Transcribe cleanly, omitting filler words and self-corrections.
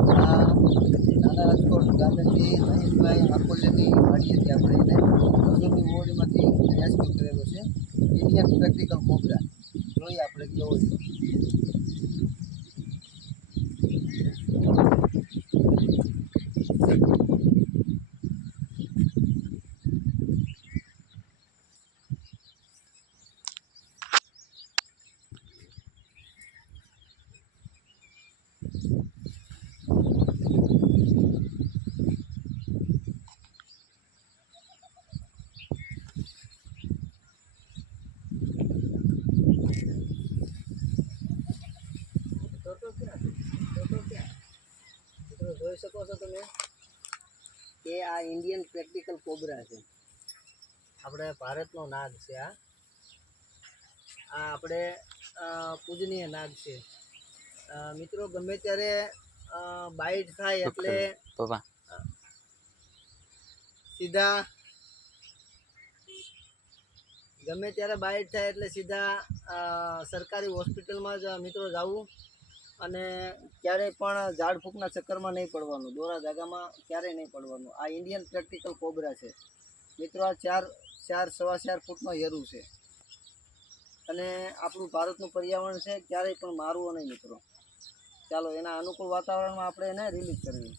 આ નાના રાજકોટ ગામેથી મહેશભાઈ આંકોલિયાની વાડીએથી આપણે એને મજૂરની ઓરડીમાંથી રેસ્ક્યુ કરેલો છે. ઇન્ડિયન પ્રેક્ટિકલ કોબરા જોઈએ આપણે કેવો છે. જોઈ શકો છો તમે કે આ ઇન્ડિયન પ્રેક્ટિકલ કોબરા છે. આપણે ભારતનો નાગ છે. આ આપણે પૂજનીય નાગ છે. મિત્રો ગમે ત્યારે બાઇટ થાય એટલે સીધા સરકારી હોસ્પિટલમાં જ મિત્રો જવું અને ક્યારેય પણ ઝાડ ફૂંકના ચક્કરમાં નહીં પડવાનું, દોરા ધાગામાં ક્યારેય નહીં પડવાનું. આ ઇન્ડિયન પ્રેક્ટિકલ કોબરા છે મિત્રો. આ 4.25 ફૂટનો હેરું છે અને આપણું ભારતનું પર્યાવરણ છે, ક્યારેય પણ મારવું નહીં મિત્રો. ચાલો એના અનુકૂળ વાતાવરણમાં આપણે એને રિલીઝ કરવી.